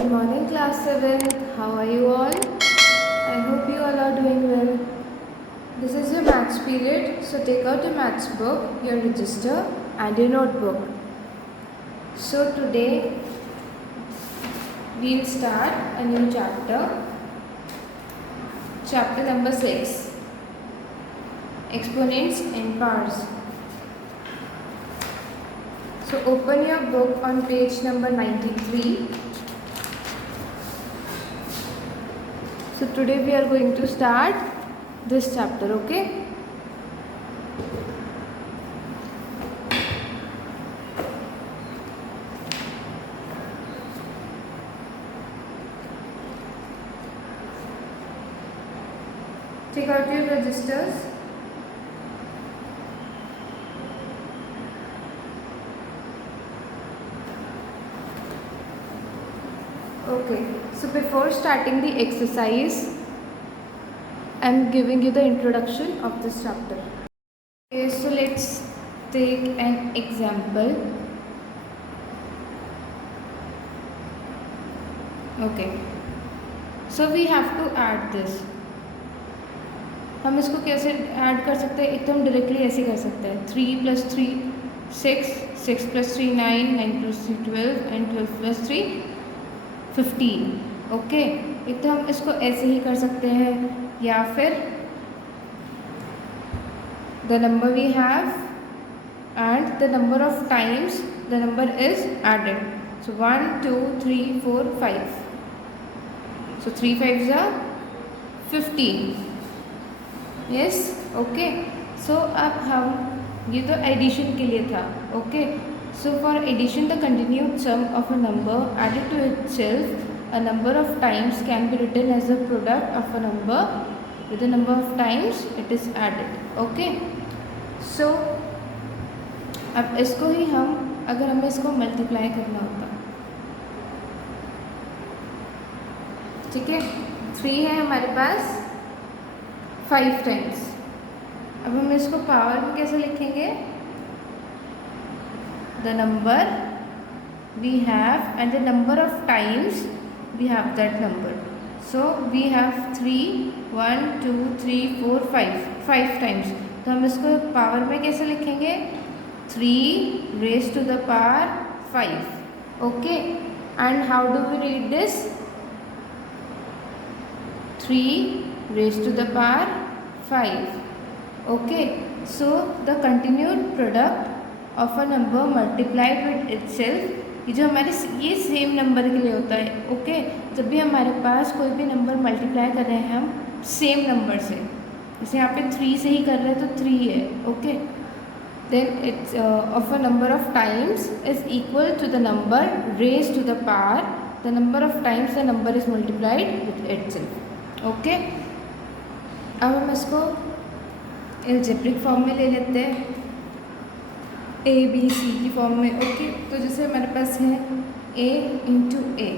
Good morning, class 7. How are you all? I hope you all are doing well. This is your maths period, so take out your maths book, your register, and your notebook. So today we'll start a new chapter, chapter number 6, Exponents and Powers. So open your book on page number 93. So today we are going to start this chapter, okay? Take out your registers. Okay, so before starting the exercise, I am giving you the introduction of this chapter. Okay, so let's take an example. Okay, so we have to add this. हम इसको कैसे add कर सकते हैं? एक तो हम directly ऐसे कर सकते हैं 3 + 3 6, 6 + 3 9, 9 + 3 12 and 12 + 3 15. ओके, एक तो हम इसको ऐसे ही कर सकते हैं, या फिर the number we have and the number of times the number is added. So 1 2 3 4 5. So 3 5s are 15. Yes, okay. So अब हम, ये तो एडिशन के लिए था. Okay, so for addition the continued sum of a number added to itself a number of times can be written as a product of a number with the number of times it is added. okay, so अब इसको ही हम, अगर हमें इसको multiply करना होता, ठीक है, 3 है हमारे पास 5 टाइम्स. अब हम इसको पावर में कैसे लिखेंगे? The number we have and the number of times we have that number. So we have 3 1 2 3 4 5 times. तो हम इसको पावर में कैसे लिखेंगे? 3 raised to the power 5. Okay, and how do we read this? 3 raised to the power 5. Okay, so the continued product of a number multiplied with itself, ये जो हमारे ये सेम नंबर के लिए होता है. ओके, जब भी हमारे पास कोई भी नंबर मल्टीप्लाई कर रहे हैं हम सेम नंबर से, जैसे यहाँ पे 3 से ही कर रहे हैं तो 3 है. Okay, then it's of a number of times is equal to the number raise to the power the number of times the number is multiplied with itself. Okay, अब हम इसको एल्जेब्रिक फॉर्म में ले लेते हैं, ए बी सी की form में. Okay, तो जैसे हमारे पास है a इंटू ए,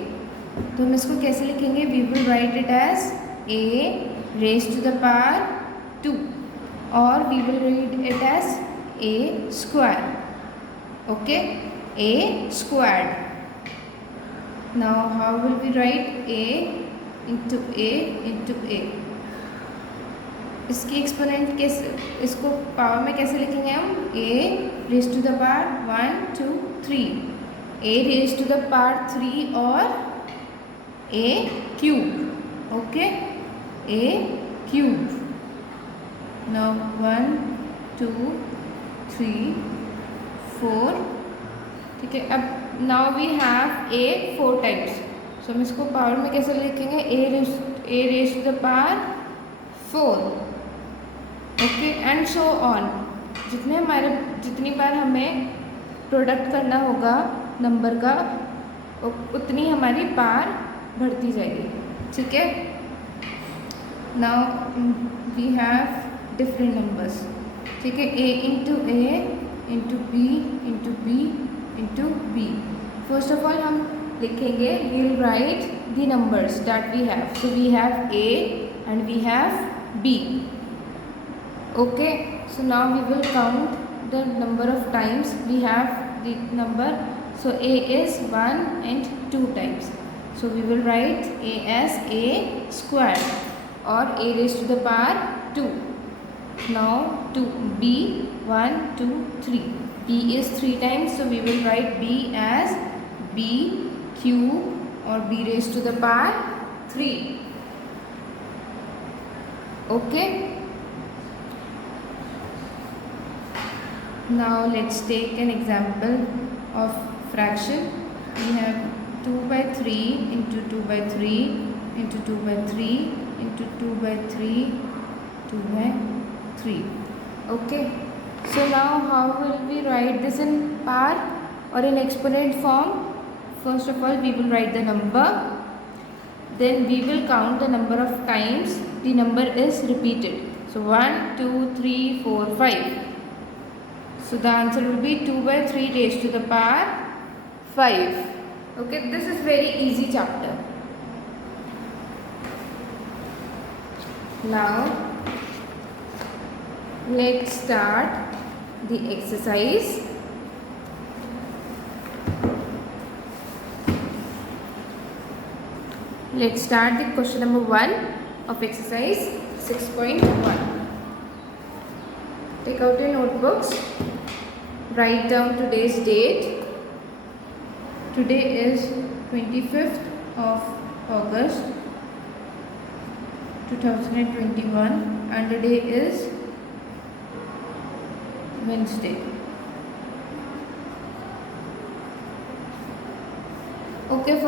तो हम इसको कैसे लिखेंगे? We will write it as a raise to the power 2 और we will write it as a square. Okay, a squared. Now how will we write a into a? इसकी एक्सपोनेंट कैसे, इसको power में कैसे लिखेंगे हम? a raise to the power 1 2 3, a raise to the power 3 और a cube. Okay, a cube. Now 1 2 3 4. ठीक है, अब now we have a 4 times. So हम इसको पावर में कैसे लिखेंगे? a raise to the power 4. Okay, and so on. जितनी बार हमें प्रोडक्ट करना होगा नंबर का, उतनी हमारी पावर बढ़ती जाएगी. ठीक है, now we have different numbers. ठीक है, a into B into B into B. First of all हम लिखेंगे, we will write the numbers that we have. So we have a and we have b. Okay, so now we will count the number of times we have the number. So a is 1 and 2 times. So we will write a as a square or a raised to the power 2. Now to b 1 2 3. B is 3 times, so we will write b as b cube or b raised to the power 3. Okay. Now let's take an example of fraction. We have 2 by 3 into 2 by 3 into 2 by 3 into 2 by 3 2 by 3. Okay. So now how will we write this in power or in exponent form? First of all, we will write the number. Then we will count the number of times the number is repeated. So 1, 2, 3, 4, 5. So the answer will be 2 by 3 raised to the power 5. Okay, this is very easy chapter. Now let's start the exercise. Let's start the question number 1 of exercise 6.1. Take out your notebooks. Write down today's date. Today is 25th of August 2021 and the day is Wednesday. Okay,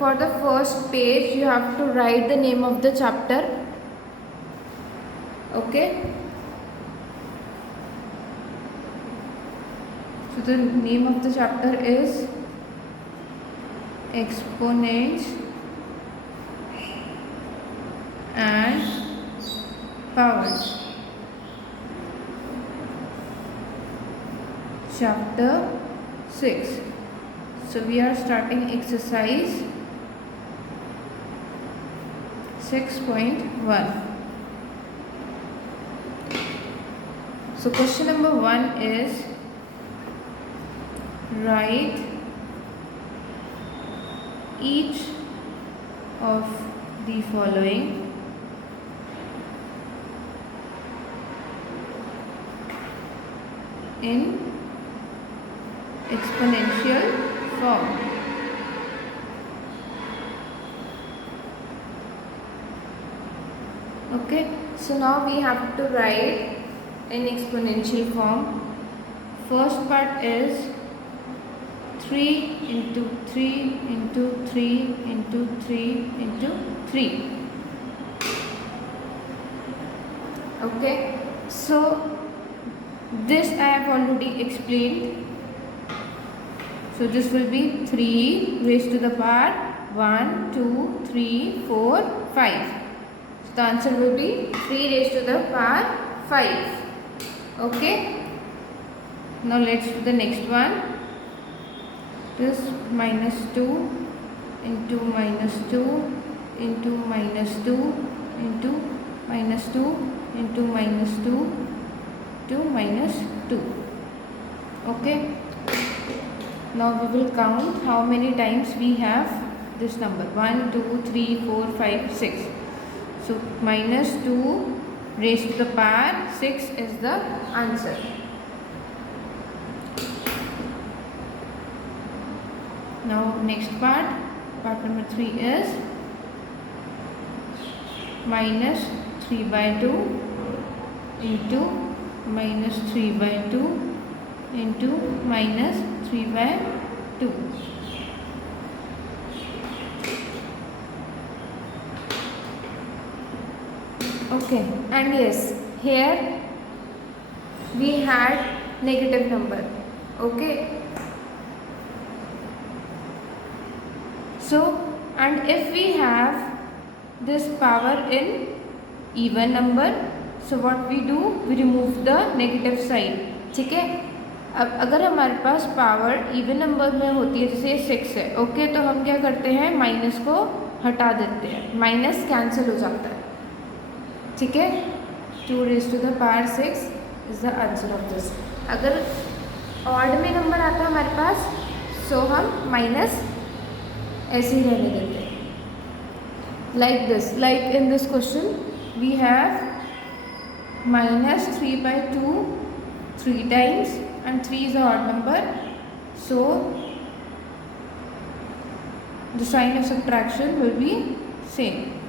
for the first page you have to write the name of the chapter. Okay. So the name of the chapter is Exponents and Powers. Chapter 6. So we are starting exercise 6.1. So question number 1 is write each of the following in exponential form. Okay, so now we have to write in exponential form. First part is 3 into 3 into 3 into 3 into 3. Okay, so this I have already explained. So this will be 3 raised to the power 1, 2, 3, 4, 5. So the answer will be 3 raised to the power 5. Okay. Now let's do the next one. This minus 2 into minus 2 into minus 2 into minus 2 into minus 2 to minus 2. Okay. Now we will count how many times we have this number. 1, 2, 3, 4, 5, 6. So minus 2 raised to the power 6 is the answer. Now next part number 3 is minus 3 by 2 into minus 3 by 2 into minus 3 by 2. Okay, and yes, here we had negative number. Okay. So, and if we have this power in even number, so what we do, we remove the negative sign. ठीक है. अब अगर हमारे पास power even number में होती है, जैसे 6 है, ओके, तो हम क्या करते हैं, माइनस को हटा देते हैं, माइनस कैंसिल हो जाता है. ठीक है. 2 raised to the power 6 is the answer of this. अगर ऑड में नंबर आता है हमारे पास, सो हम माइनस ऐसे ही रहने देते हैं. like this. Like in this question, we have minus 3 by 2 3 times, and 3 is an odd number, so the sign of subtraction will be same.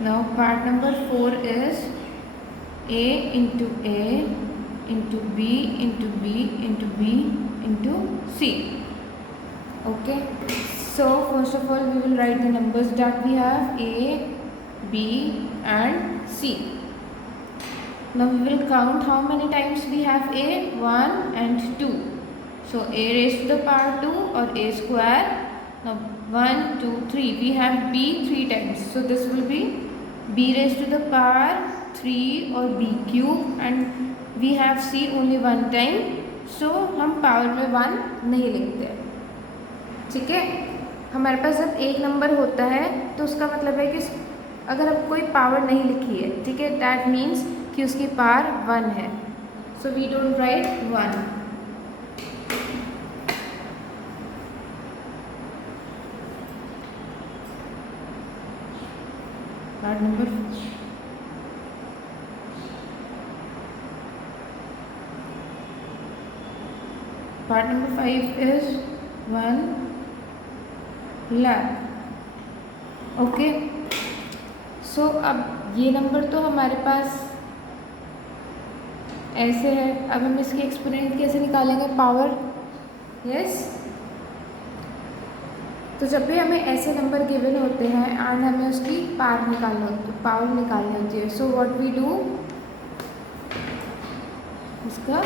Now part number 4 is a into b into b into b into c. Okay, so first of all we will write the numbers that we have, a, b and c. Now we will count how many times we have a, 1 and 2. So a raised to the power 2 or a square. Now 1, 2, 3. We have b 3 times. So this will be b raised to the power 3 or b cube, and we have c only 1 time. So हम power में 1 नहीं लिखते, ठीक है. हमारे पास जब एक number होता है तो उसका मतलब है कि अगर अब कोई पावर नहीं लिखी है, ठीक है, दैट मीन्स कि उसकी पावर 1 है. So we don't write 1. Part number part number 5 is 1 lakh. Okay, so अब ये नंबर तो हमारे पास ऐसे है. अब हम इसकी एक्सपोनेंट कैसे निकालेंगे, पावर. यस, तो जब भी हमें ऐसे नंबर गिवन होते हैं एंड हमें उसकी पावर निकालनी होती है, सो व्हाट वी डू, उसका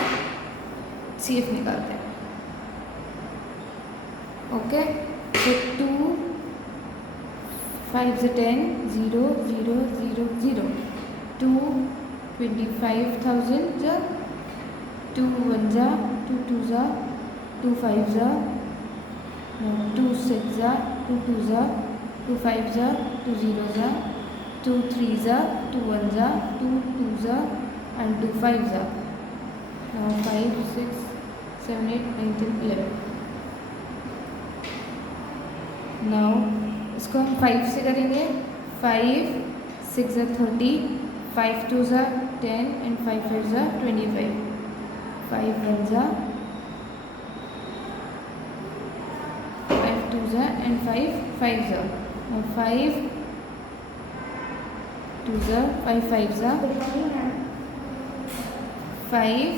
CF निकालते हैं. ओके, so 2 5 is 10, 0 0 0 0, 2 25,000 जा, 2 1 जा, 2 2 जा, 2 5 जा, 2 6 जा, 2 2 जा, 2 5 जा, 2 0 जा, 2 3 जा, 2 1 जा, 2 2 जा and 2 5 जा. Now 5 6 7 8 9 10 11. नाउ इसको हम 5 से करेंगे. 5 6 ज़ा 30, 5 2 ज़ा 10 and 5 5 ज़ा 25, 5 1 ज़ा 5 2 ज़ा and 5 5 ज़ा. Now 5 2 ज़ा 5 5 ज़ा 5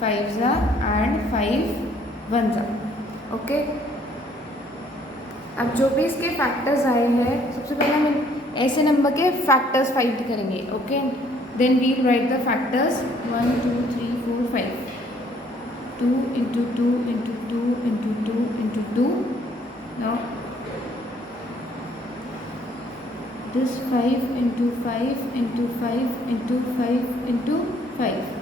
5 ज़ा and 5 1 ज़ा. ओके, अब जो भी इसके फैक्टर्स आए हैं, सबसे पहले हम ऐसे नंबर के फैक्टर्स फाइंड करेंगे. Okay, then we write the factors 1 2 3 4 5. 2 into 2 into 2 into 2 into 2. Now this 5 into 5 into 5 into 5 into 5.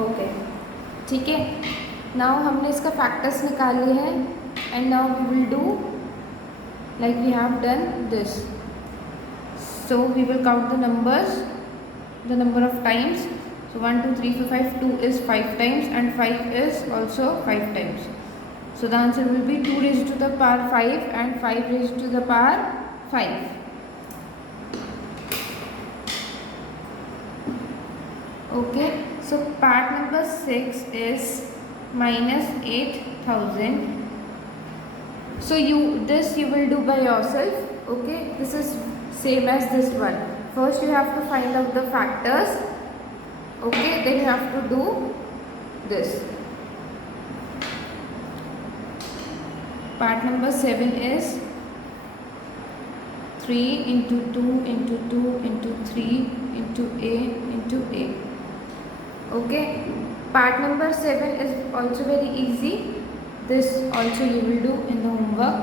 Okay, ठीक है. नाउ हमने इसका फैक्टर्स निकाल लिए हैं and now we will do like we have done this. So we will count the numbers, the number of times. So 1 2 3 4 5, 2 is 5 times and 5 is also 5 times. So the answer will be 2 raised to the power 5 and 5 raised to the power 5. Okay, so part number 6 is minus 8,000. So you will do by yourself. Okay, this is same as this one. First you have to find out the factors. Okay, then you have to do this. Part number 7 is 3 into 2 into 2 into 3 into a into a. Okay, part number 7 is also very easy. This also you will do in the homework.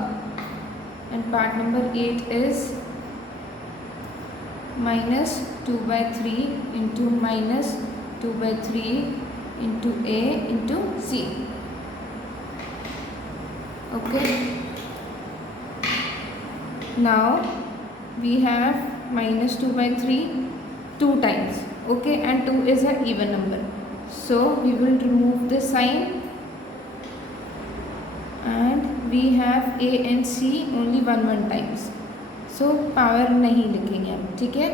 And part number 8 is minus 2 by 3 into minus 2 by 3 into a into c. Okay, now we have minus 2 by 3 2 times. Okay, and 2 is an even number. So we will remove this sign and we have A and C only one times. So power नहीं लिखेंगे हम, ठीक है.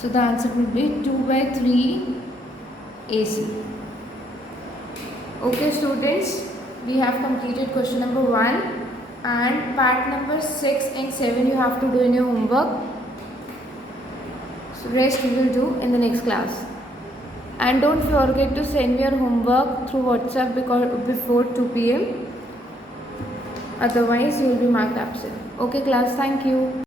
So the answer will be 2/3 AC. Okay students, we have completed question number 1 and part number 6 and 7 you have to do in your homework. So rest we will do in the next class. And don't forget to send me your homework through WhatsApp before 2 p.m. Otherwise you will be marked absent. Okay class, thank you.